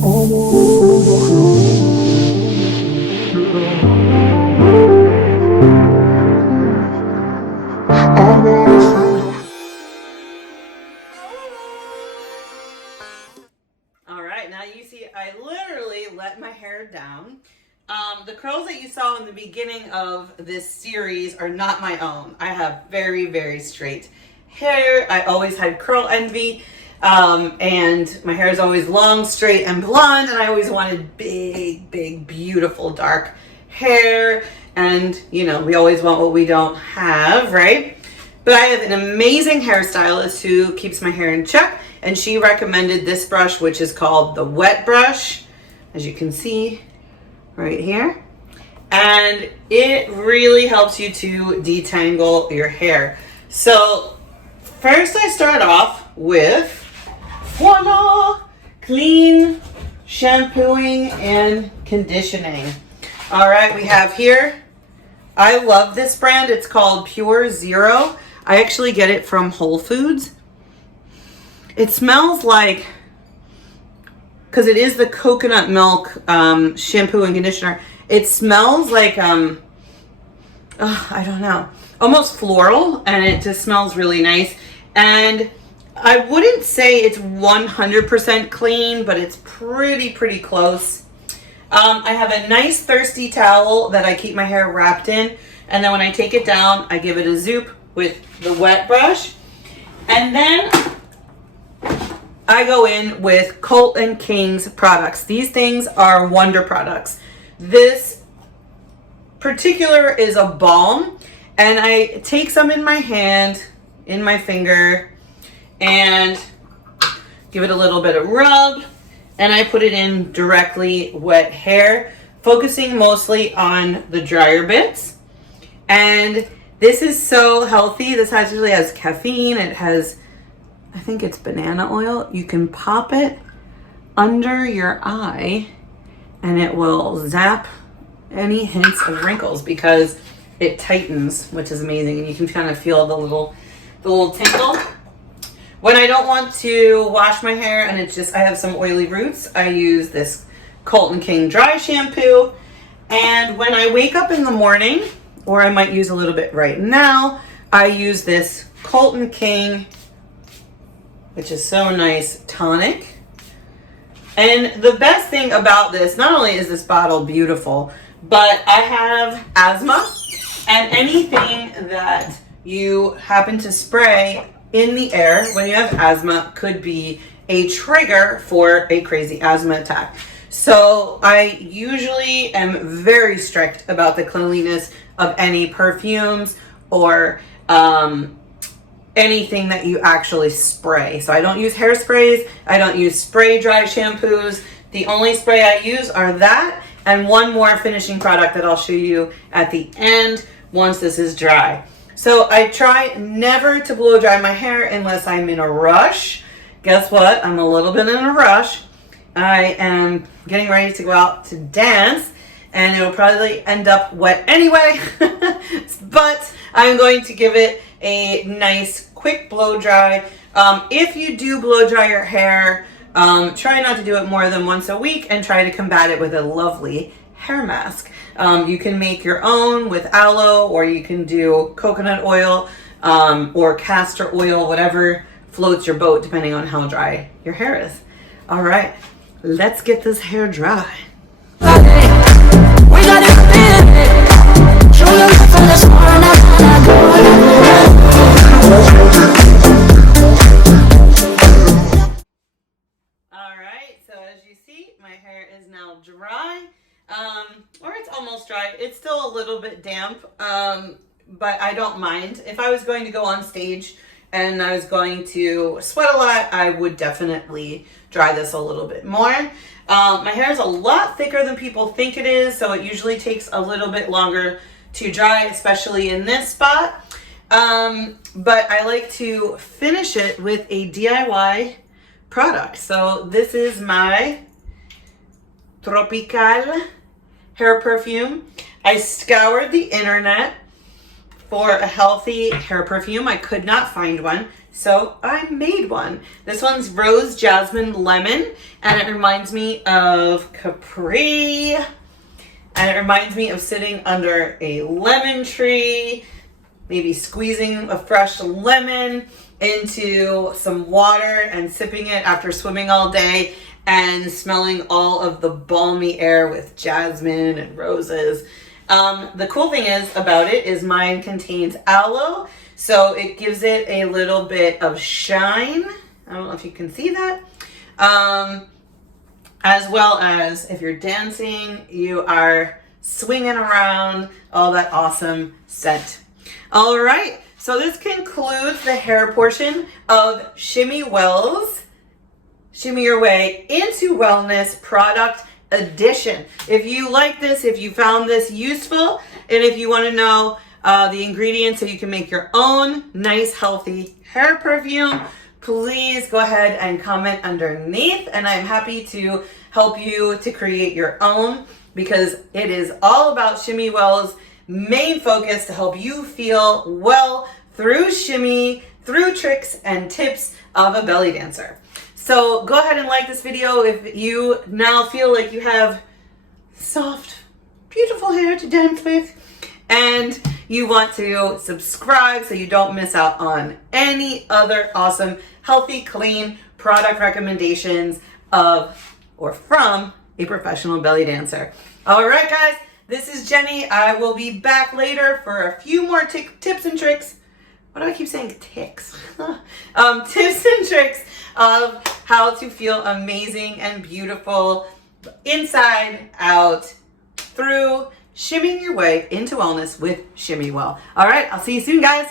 All right, now you see I literally let my hair down. The curls that you saw in the beginning of this series are not my own. I have very, very straight hair. I always had curl envy. And my hair is always long, straight, and blonde. And I always wanted big, big, beautiful, dark hair. And, you know, we always want what we don't have, right? But I have an amazing hairstylist who keeps my hair in check. And she recommended this brush, which is called the wet brush, as you can see right here. And it really helps you to detangle your hair. So first I start off with voila, clean shampooing and conditioning. All right, we have here, I love this brand. It's called Pure Zero. I actually get it from Whole Foods. It smells like, because it is the coconut milk shampoo and conditioner, it smells like, I don't know, almost floral, and it just smells really nice. And I wouldn't say it's 100% clean, but it's pretty close. I have a nice thirsty towel that I keep my hair wrapped in, and then when I take it down, I give it a zoop with the wet brush. And then I go in with Cult and King's products. These things are wonder products. This particular is a balm, and I take some in my hand, in my finger, and give it a little bit of rub, and I put it in directly wet hair, focusing mostly on the drier bits. And this is so healthy. This actually has caffeine. It has, I think it's banana oil. You can pop it under your eye and it will zap any hints of wrinkles because it tightens, which is amazing. And you can kind of feel the little tingle. When I don't want to wash my hair and it's just, I have some oily roots, I use this Cult & King dry shampoo. And when I wake up in the morning, or I might use a little bit right now, I use this Cult & King, which is so nice, tonic. And the best thing about this, not only is this bottle beautiful, but I have asthma, and anything that you happen to spray in the air when you have asthma could be a trigger for a crazy asthma attack. So I usually am very strict about the cleanliness of any perfumes or anything that you actually spray. So I don't use hairsprays. I don't use spray dry shampoos. The only spray I use are that and one more finishing product that I'll show you at the end once this is dry. So I try never to blow dry my hair unless I'm in a rush. Guess what? I'm a little bit in a rush. I am getting ready to go out to dance, and it'll probably end up wet anyway. But I'm going to give it a nice quick blow dry. If you do blow dry your hair, try not to do it more than once a week and try to combat it with a lovely hair mask. You can make your own with aloe, or you can do coconut oil or castor oil, whatever floats your boat depending on how dry your hair is. All right, let's get this hair dry. Alright, so as you see, my hair is now dry, or it's almost dry. It's still a little bit damp, but I don't mind. If I was going to go on stage and I was going to sweat a lot, I would definitely dry this a little bit more. My hair is a lot thicker than people think it is, so it usually takes a little bit longer to dry, especially in this spot. But I like to finish it with a DIY product. So this is my Tropical hair perfume. I scoured the internet for a healthy hair perfume. I could not find one. So I made one. This one's rose, jasmine, lemon, and it reminds me of Capri. And it reminds me of sitting under a lemon tree, maybe squeezing a fresh lemon into some water and sipping it after swimming all day and smelling all of the balmy air with jasmine and roses. The cool thing is about it is mine contains aloe, so it gives it a little bit of shine. I don't know if you can see that. As well as if you're dancing, you are swinging around, all that awesome scent. All right, so this concludes the hair portion of Shimmy Wells, Shimmy Your Way into Wellness Product Edition. If you like this, if you found this useful, and if you want to know the ingredients so you can make your own nice, healthy hair perfume, please go ahead and comment underneath, and I'm happy to help you to create your own, because it is all about Shimmy Wells' main focus to help you feel well through shimmy, through tricks and tips of a belly dancer. So go ahead and like this video if you now feel like you have soft, beautiful hair to dance with, and you want to subscribe so you don't miss out on any other awesome, healthy, clean product recommendations of or from a professional belly dancer. All right, guys, this is Jenny. I will be back later for a few more tips and tricks. Why do I keep saying ticks? Tips and tricks of how to feel amazing and beautiful inside, out, through shimmying your way into wellness with Shimmy Well. All right, I'll see you soon, guys.